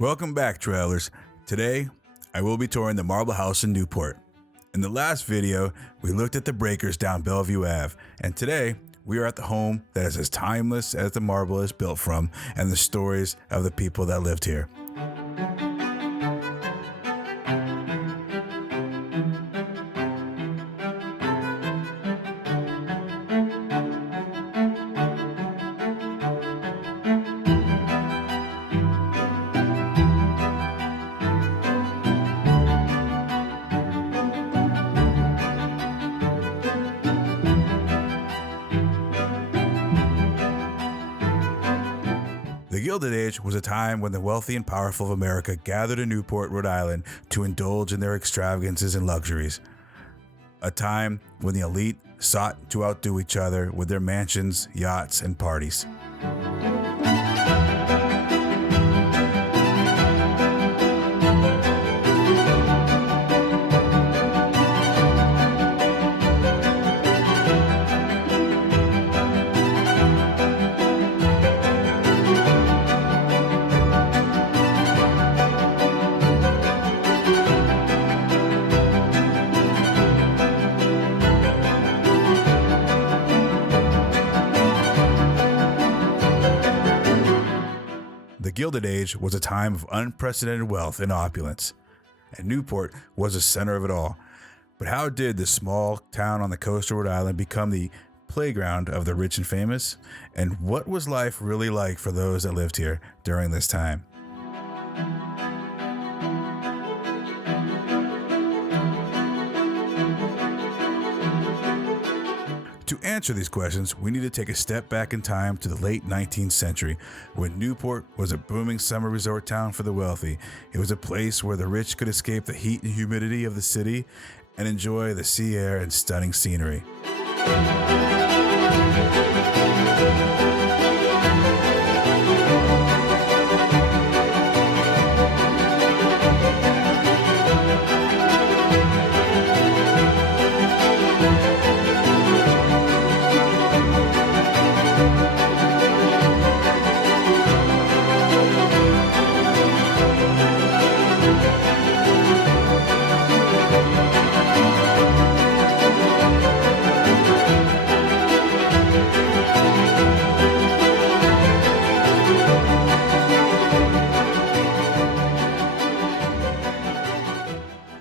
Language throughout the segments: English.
Welcome back, travelers. Today, I will be touring the Marble House in Newport. In the last video, we looked at the breakers down Bellevue Ave, and today, we are at the home that is as timeless as the marble is built from and the stories of the people that lived here. The Gilded Age was a time when the wealthy and powerful of America gathered in Newport, Rhode Island to indulge in their extravagances and luxuries. A time when the elite sought to outdo each other with their mansions, yachts, and parties. The Gilded Age was a time of unprecedented wealth and opulence, and Newport was the center of it all. But how did this small town on the coast of Rhode Island become the playground of the rich and famous? And what was life really like for those that lived here during this time? To answer these questions, we need to take a step back in time to the late 19th century, when Newport was a booming summer resort town for the wealthy. It was a place where the rich could escape the heat and humidity of the city and enjoy the sea air and stunning scenery.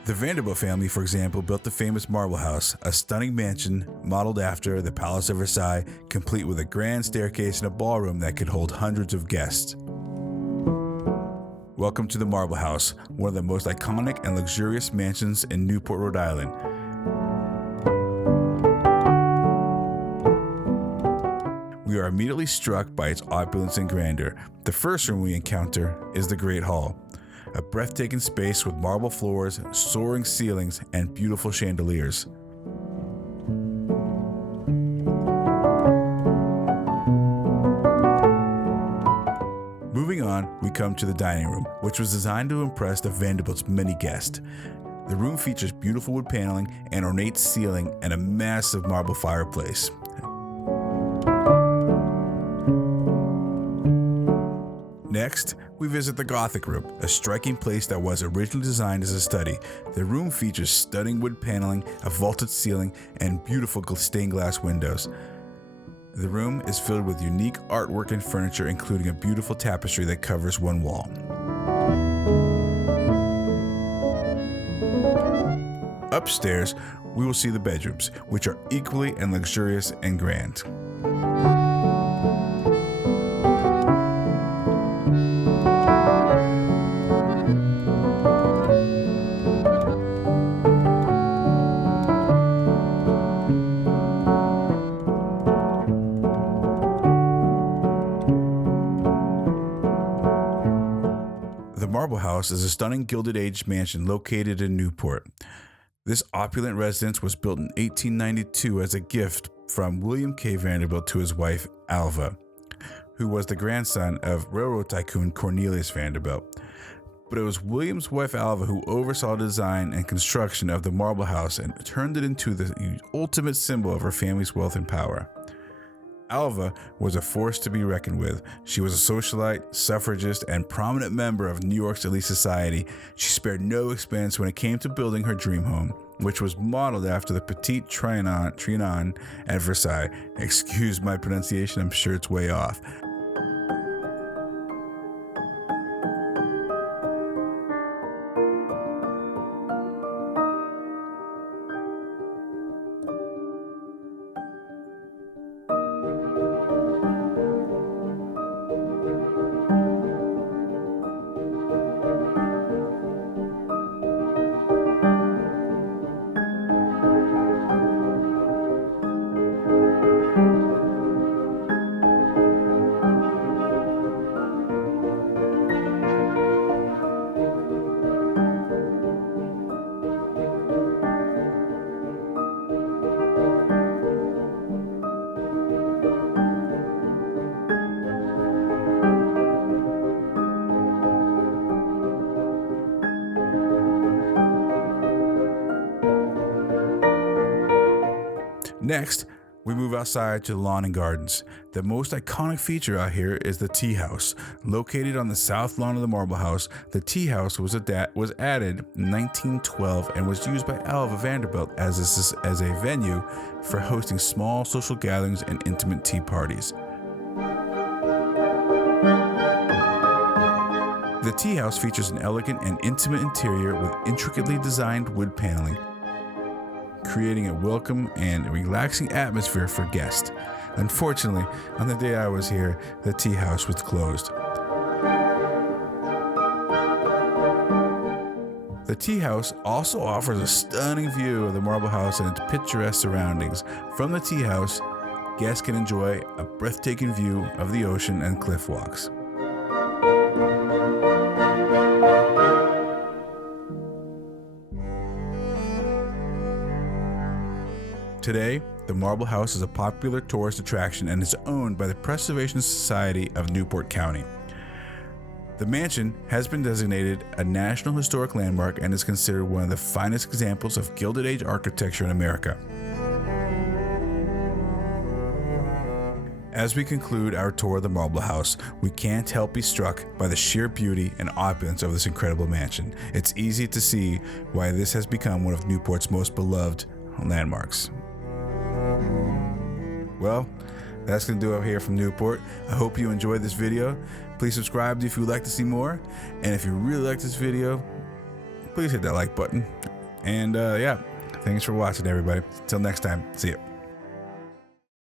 The Vanderbilt family, for example, built the famous Marble House, a stunning mansion modeled after the Palace of Versailles, complete with a grand staircase and a ballroom that could hold hundreds of guests. Welcome to the Marble House, one of the most iconic and luxurious mansions in Newport, Rhode Island. We are immediately struck by its opulence and grandeur. The first room we encounter is the Great Hall, a breathtaking space with marble floors, soaring ceilings, and beautiful chandeliers. Moving on, we come to the dining room, which was designed to impress the Vanderbilts' many guests. The room features beautiful wood paneling, an ornate ceiling, and a massive marble fireplace. Next, we visit the Gothic room, a striking place that was originally designed as a study. The room features stunning wood paneling, a vaulted ceiling, and beautiful stained glass windows. The room is filled with unique artwork and furniture, including a beautiful tapestry that covers one wall. Upstairs, we will see the bedrooms, which are equally and luxurious and grand. The Marble House is a stunning Gilded Age mansion located in Newport. This opulent residence was built in 1892 as a gift from William K. Vanderbilt to his wife, Alva, who was the grandson of railroad tycoon Cornelius Vanderbilt. But it was William's wife, Alva, who oversaw the design and construction of the Marble House and turned it into the ultimate symbol of her family's wealth and power. Alva was a force to be reckoned with. She was a socialite, suffragist, and prominent member of New York's elite society. She spared no expense when it came to building her dream home, which was modeled after the Petit Trianon at Versailles. Excuse my pronunciation, I'm sure it's way off. Next, we move outside to the lawn and gardens. The most iconic feature out here is the tea house. Located on the south lawn of the Marble House, the tea house was added in 1912 and was used by Alva Vanderbilt as a venue for hosting small social gatherings and intimate tea parties. The tea house features an elegant and intimate interior with intricately designed wood paneling, creating a welcome and relaxing atmosphere for guests. Unfortunately, on the day I was here, the tea house was closed. The tea house also offers a stunning view of the Marble House and its picturesque surroundings. From the tea house, guests can enjoy a breathtaking view of the ocean and cliff walks. Today, the Marble House is a popular tourist attraction and is owned by the Preservation Society of Newport County. The mansion has been designated a National Historic Landmark and is considered one of the finest examples of Gilded Age architecture in America. As we conclude our tour of the Marble House, we can't help be struck by the sheer beauty and opulence of this incredible mansion. It's easy to see why this has become one of Newport's most beloved landmarks. Well, that's going to do it here from Newport. I hope you enjoyed this video. Please subscribe if you would like to see more. And if you really like this video, please hit that like button. And yeah, thanks for watching, everybody. Till next time, see ya.